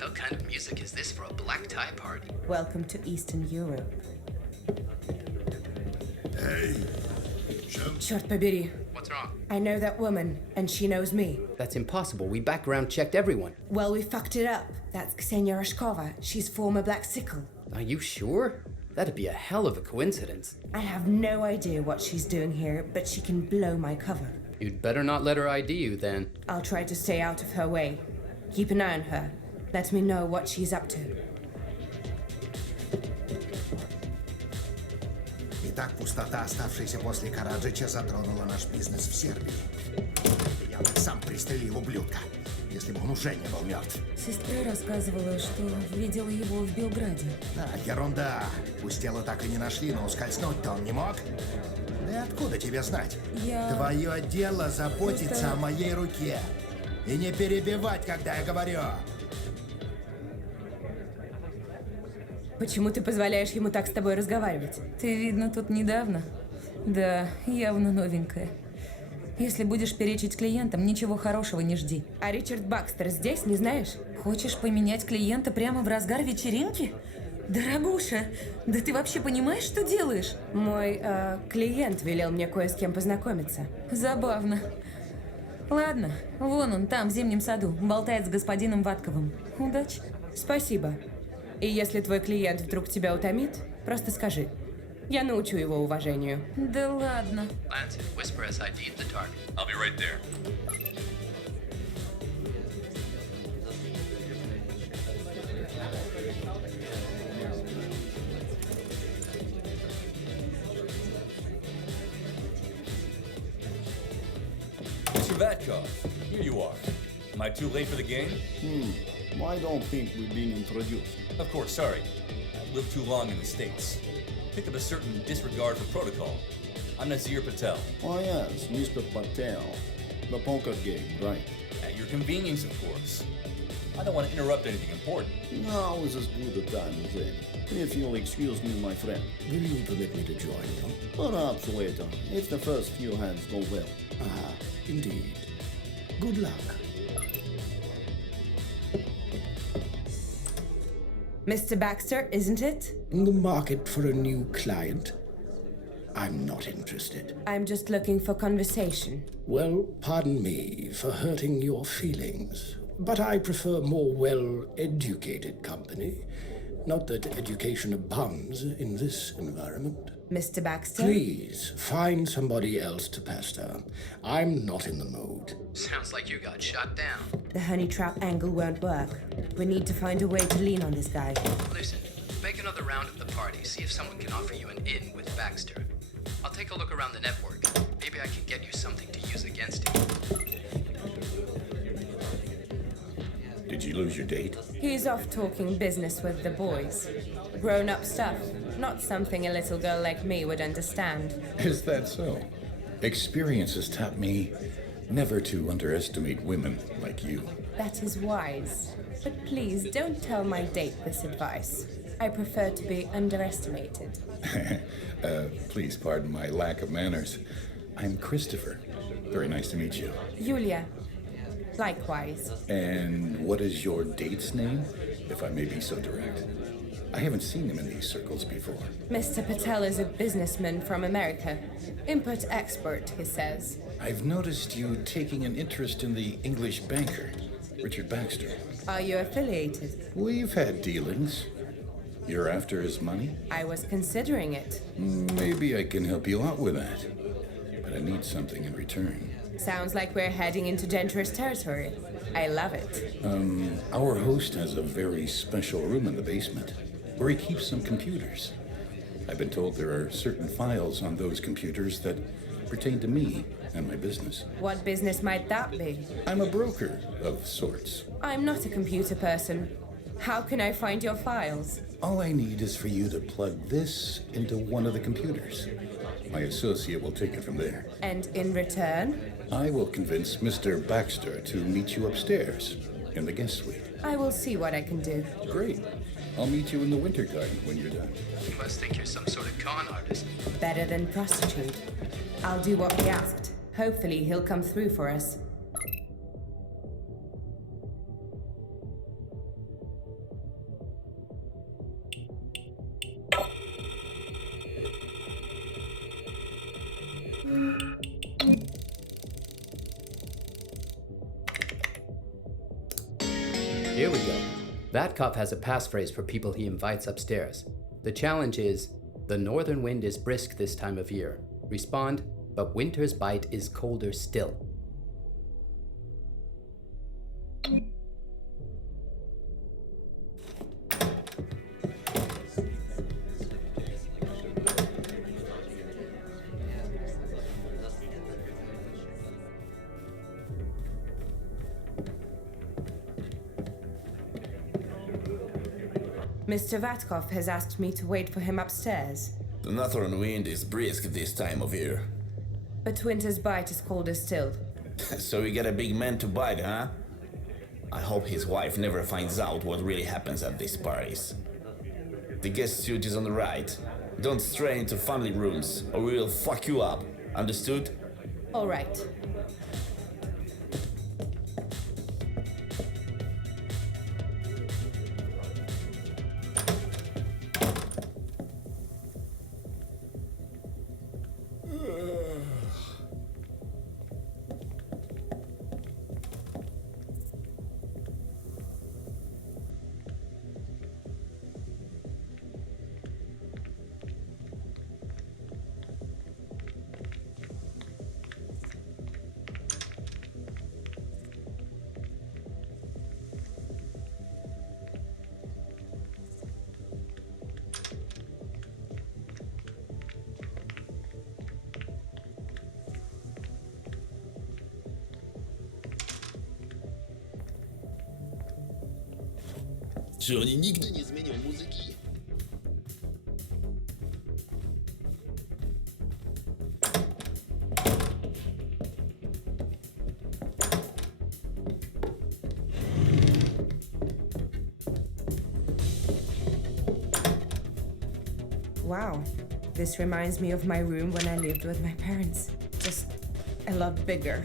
hell kind of music is this for a black tie party? Welcome to Eastern Europe. Hey, Черт побери. What's wrong? I know that woman, and she knows me. That's impossible. We background checked everyone. Well, we fucked it up. That's Ksenia Rashkova. She's former Black Sickle. Are you sure? That'd be a hell of a coincidence. I have no idea what she's doing here, but she can blow my cover. You'd better not let her ID you then. I'll try to stay out of her way. Keep an eye on her. Let me know what she's up to. Итак, пустота, оставшаяся после Караджича, затронула наш бизнес в Сербии. Я бы сам пристрелил ублюдка, если бы он уже не был мертв. Сестра рассказывала, что видела его в Белграде. Да, ерунда. Пусть тело так и не нашли, но ускользнуть-то он не мог. Да и откуда тебе знать? Твое дело заботиться о моей руке. И не перебивать, когда я говорю. Почему ты позволяешь ему так с тобой разговаривать? Ты, видно, тут недавно. Да, явно новенькая. Если будешь перечить клиентам, ничего хорошего не жди. А Ричард Бакстер здесь, не знаешь? Хочешь поменять клиента прямо в разгар вечеринки? Дорогуша, да ты вообще понимаешь, что делаешь? Мой клиент велел мне кое с кем познакомиться. Забавно. Ладно, вон он там, в зимнем саду, болтает с господином Ватковым. Удачи. Спасибо. И если твой клиент вдруг тебя утомит, просто скажи. Я научу его уважению. Да ладно. Lance, whisper has ID'd the target. I'll be right there. Mr. Vatkov, here you are. Am I too late for the game? I don't think we've been introduced. Of course, sorry. I've lived too long in the States. Picked up a certain disregard for protocol. I'm Nazir Patel. Oh yes, Mr. Patel. The poker game, right? At your convenience, of course. I don't want to interrupt anything important. Now is as good a time as any. If you'll excuse me, my friend. Will you permit me to join you? Perhaps later, if the first few hands go well. Ah, indeed. Good luck. Mr. Baxter, isn't it? In the market for a new client? I'm not interested. I'm just looking for conversation. Well, pardon me for hurting your feelings, but I prefer more well-educated company. Not that education abounds in this environment. Mr. Baxter? Please, find somebody else to pester. I'm not in the mood. Sounds like you got shot down. The honey trap angle won't work. We need to find a way to lean on this guy. Listen, make another round of the party, see if someone can offer you an in with Baxter. I'll take a look around the network. Maybe I can get you something to use against him. Did you lose your date? He's off talking business with the boys. Grown-up stuff. Not something a little girl like me would understand. Is that so? Experience has taught me never to underestimate women like you. That is wise. But please don't tell my date this advice. I prefer to be underestimated. Please pardon my lack of manners. I'm Christopher. Very nice to meet you. Julia. Likewise. And what is your date's name, if I may be so direct? I haven't seen him in these circles before. Mr. Patel is a businessman from America. Import-export, he says. I've noticed you taking an interest in the English banker, Richard Baxter. Are you affiliated? We've had dealings. You're after his money? I was considering it. Maybe I can help you out with that. But I need something in return. Sounds like we're heading into dangerous territory. I love it. Our host has a very special room in the basement where he keeps some computers. I've been told there are certain files on those computers that pertain to me and my business. What business might that be? I'm a broker of sorts. I'm not a computer person. How can I find your files? All I need is for you to plug this into one of the computers. My associate will take it from there. And in return? I will convince Mr. Baxter to meet you upstairs in the guest suite. I will see what I can do. Great. I'll meet you in the Winter Garden when you're done. You must think you're some sort of con artist. Better than prostitute. I'll do what he asked. Hopefully he'll come through for us. Vatkov has a passphrase for people he invites upstairs. The challenge is, the northern wind is brisk this time of year. Respond, but winter's bite is colder still. Mr. Vatkov has asked me to wait for him upstairs. The northern wind is brisk this time of year. But winter's bite is colder still. So we get a big man to bite, huh? I hope his wife never finds out what really happens at these parties. The guest suite is on the right. Don't stray into family rooms, or we will fuck you up. Understood? All right. Czy oni nigdy nie zmienią muzyki? Wow. This reminds me of my room when I lived with my parents. Just a lot bigger.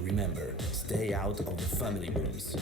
Remember, stay out of the family rooms.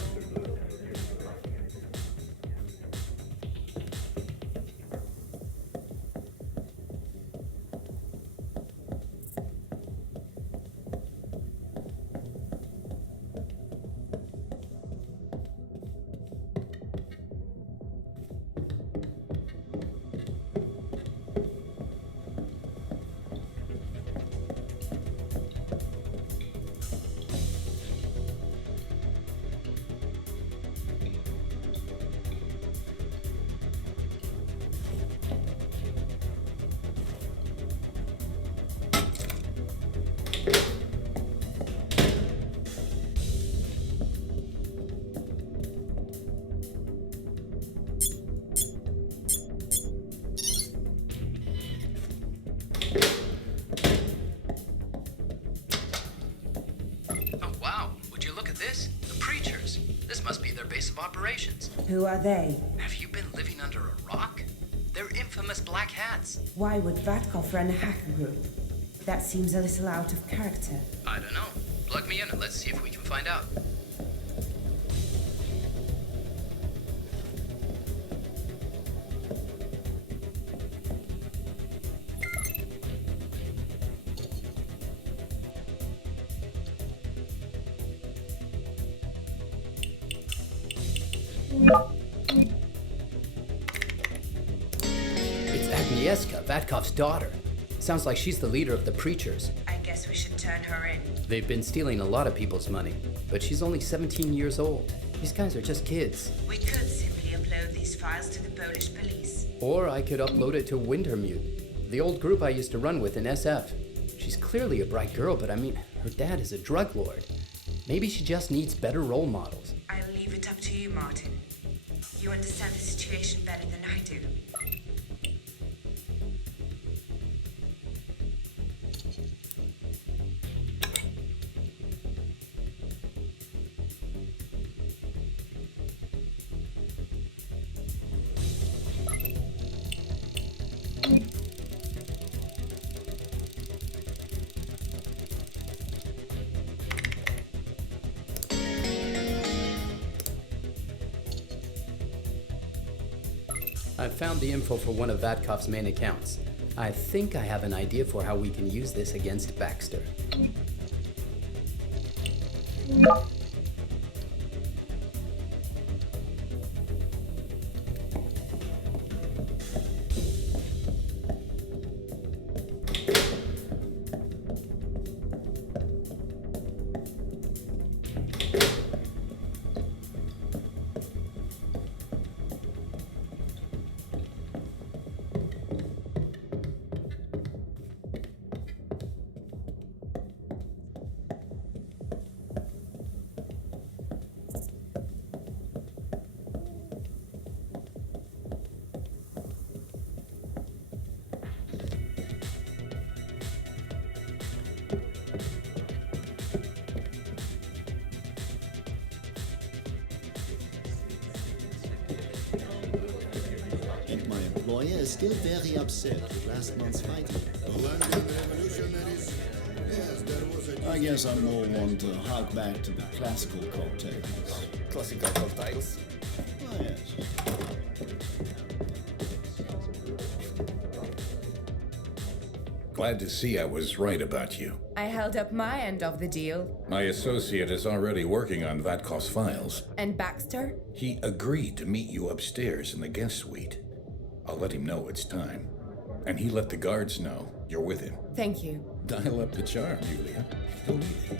Operations. Who are they? Have you been living under a rock? They're infamous black hats. Why would Vatkov run a hacker group? That seems a little out of character. I don't know. Plug me in and let's see if we can find out. Vatkov's daughter. Sounds like she's the leader of the preachers. I guess we should turn her in. They've been stealing a lot of people's money, but she's only 17 years old. These guys are just kids. We could simply upload these files to the Polish police. Or I could upload it to Wintermute, the old group I used to run with in SF. She's clearly a bright girl, but I mean, her dad is a drug lord. Maybe she just needs better role models. I'll leave it up to you, Martin. You understand the situation better than I do. I found the info for one of Vatkov's main accounts. I think I have an idea for how we can use this against Baxter. And my employer is still very upset with last month's fighting. I guess I'm more want to hark back to the classical cocktails. Classical cocktails. Oh, yes. Glad to see I was right about you. I held up my end of the deal. My associate is already working on Vatkov's files. And Baxter? He agreed to meet you upstairs in the guest suite. I'll let him know it's time. And he let the guards know you're with him. Thank you. Dial up the charm, Julia. Go easy.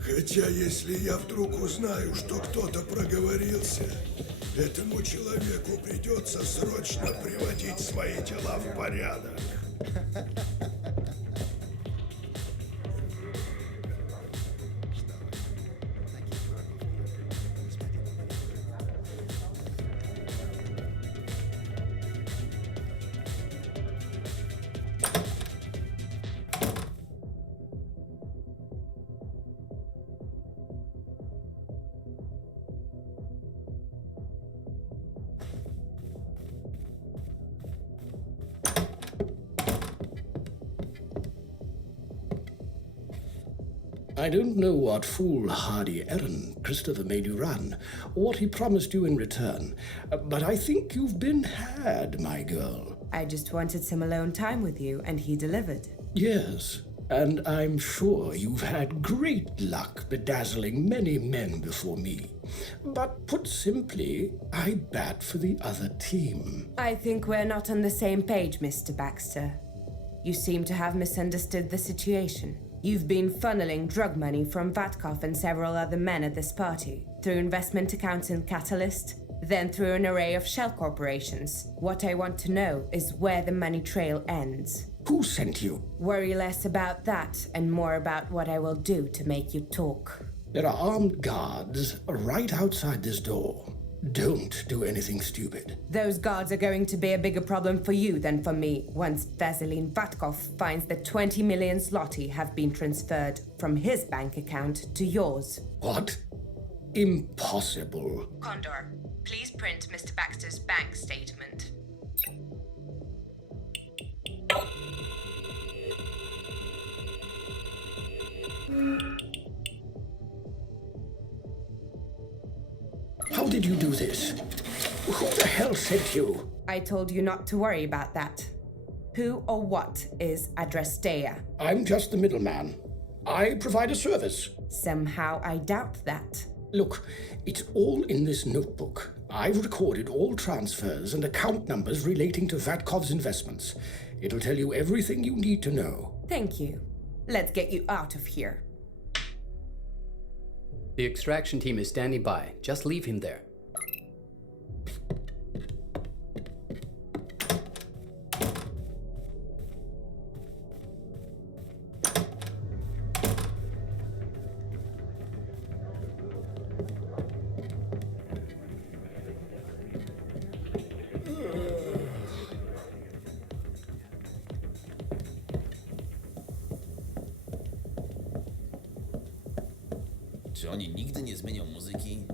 Хотя, если я вдруг узнаю, что кто-то проговорился, этому человеку придется срочно приводить свои дела в порядок. I don't know what foolhardy errand Christopher made you run, or what he promised you in return, but I think you've been had, my girl. I just wanted some alone time with you, and he delivered. Yes, and I'm sure you've had great luck bedazzling many men before me. But put simply, I bat for the other team. I think we're not on the same page, Mr. Baxter. You seem to have misunderstood the situation. You've been funneling drug money from Vatkov and several other men at this party, through investment accounts in Catalyst, then through an array of shell corporations. What I want to know is where the money trail ends. Who sent you? Worry less about that and more about what I will do to make you talk. There are armed guards right outside this door. Don't do anything stupid. Those guards are going to be a bigger problem for you than for me once Vaseline Vatkov finds that 20 million zloty have been transferred from his bank account to yours. What? Impossible. Condor, please print Mr. Baxter's bank statement. How did you do this? Who the hell sent you? I told you not to worry about that. Who or what is Adrastea? I'm just the middleman. I provide a service. Somehow I doubt that. Look, it's all in this notebook. I've recorded all transfers and account numbers relating to Vatkov's investments. It'll tell you everything you need to know. Thank you. Let's get you out of here. The extraction team is standing by. Just leave him there. Czy oni nigdy nie zmienią muzyki?